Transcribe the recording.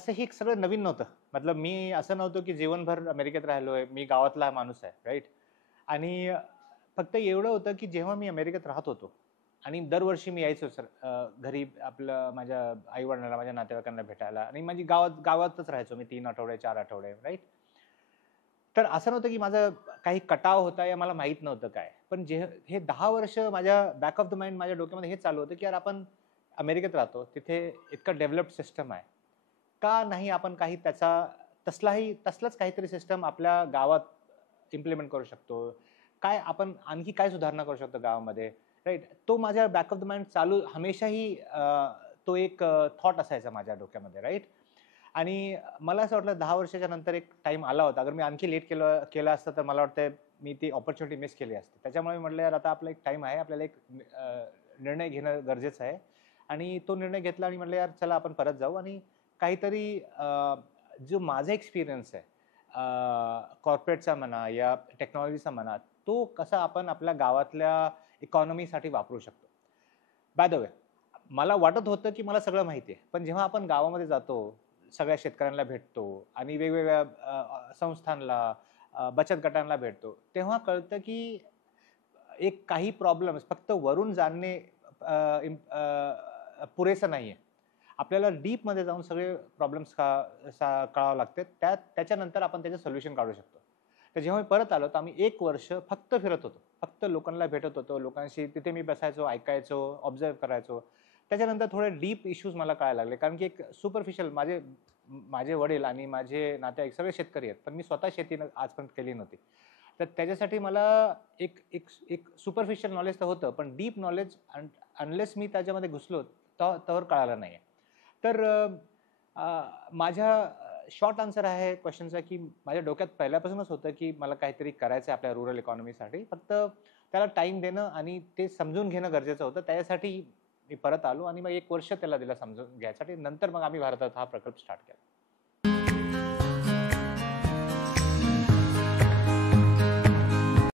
असं हे सगळं नवीन नव्हतं. मतलब मी असं नव्हतं की जीवनभर अमेरिकेत राहिलोय. मी गावातला माणूस आहे, राइट? आणि फक्त एवढं होतं की जेव्हा मी अमेरिकेत राहत होतो आणि दरवर्षी मी यायचो सर घरी आपलं माझ्या आई-वडिलांना, माझ्या नातेवाईकांना भेटायला आणि माझी गावातच राहायचो मी 3 आठवडे, 4 आठवडे, राइट? तर असं नव्हतं की माझं काही कटाव होता या मला माहीत नव्हतं काय. पण हे 10 वर्ष माझ्या बॅक ऑफ द माइंड माझ्या डोक्यामध्ये हेच चालू होतं की यार आपण अमेरिकेत राहतो. तिथे इतकं डेव्हलप्ड सिस्टम आहे. का नाही आपण काही तसलाच काहीतरी सिस्टम आपल्या गावात इम्प्लिमेंट करू शकतो? काय आपण आणखी काय सुधारणा करू शकतो गावामध्ये, राइट? तो माझ्या बॅक ऑफ द माइंड चालू हमेशाही तो एक थॉट असायचा माझ्या डोक्यामध्ये, राइट? आणि मला असं वाटलं 10 वर्षाच्या नंतर एक टाईम आला होता. अगर मी आणखी लेट केलं असतं तर मला वाटतंय मी ती अपॉर्च्युनिटी मिस केली असती. त्याच्यामुळे मी म्हटलं यार आता आपला एक टाईम आहे. आपल्याला एक निर्णय घेणं गरजेचं आहे आणि तो निर्णय घेतला आणि म्हटलं यार चला आपण परत जाऊ आणि काहीतरी जो माझा एक्सपिरियन्स आहे कॉर्पोरेटचा म्हणा या टेक्नॉलॉजीचा म्हणा, तो कसा आपण आपल्या गावातल्या इकॉनॉमीसाठी वापरू शकतो. बाय द वे, मला वाटत होतं की मला सगळं माहिती आहे. पण जेव्हा आपण गावामध्ये जातो, सगळ्या शेतकऱ्यांना भेटतो आणि वेगवेगळ्या संस्थांना, बचत गटांना भेटतो, तेव्हा कळतं की एक काही प्रॉब्लेम्स फक्त वरून जाणणे पुरेसं नाहीये. आपल्याला डीपमध्ये जाऊन सगळे प्रॉब्लेम्स कळावं लागतात. त्याच्यानंतर आपण त्याचं सोल्युशन काढू शकतो. तर जेव्हा मी परत आलो, तर आम्ही 1 वर्ष फक्त फिरत होतो. फक्त लोकांना भेटत होतो. लोकांशी तिथे मी बसायचो, ऐकायचो, ऑब्झर्व्ह करायचो. त्याच्यानंतर थोडे डीप इश्यूज मला कळायला लागले. कारण की एक सुपरफिशियल माझे माझे वडील आणि माझे नातेवाईक सगळे शेतकरी आहेत. पण मी स्वतः शेती आजपर्यंत केली नव्हती. तर त्याच्यासाठी मला एक एक एक सुपरफिशियल नॉलेज तर होतं, पण डीप नॉलेज अनलेस मी त्याच्यामध्ये घुसलो, तोवर कळालं नाहीये. तर माझ्या शॉर्ट आन्सर आहे क्वेशनचा, की माझ्या डोक्यात पहिल्यापासूनच होतं, की मला काहीतरी करायचं आहे आपल्या रुरल इकॉनॉमीसाठी. फक्त त्याला टाईम देणं आणि ते समजून घेणं गरजेचं होतं. त्याच्यासाठी मी परत आलो आणि मग 1 वर्ष त्याला दिलं समजून घ्यायसाठी. नंतर मग आम्ही भारतात हा प्रकल्प स्टार्ट केला.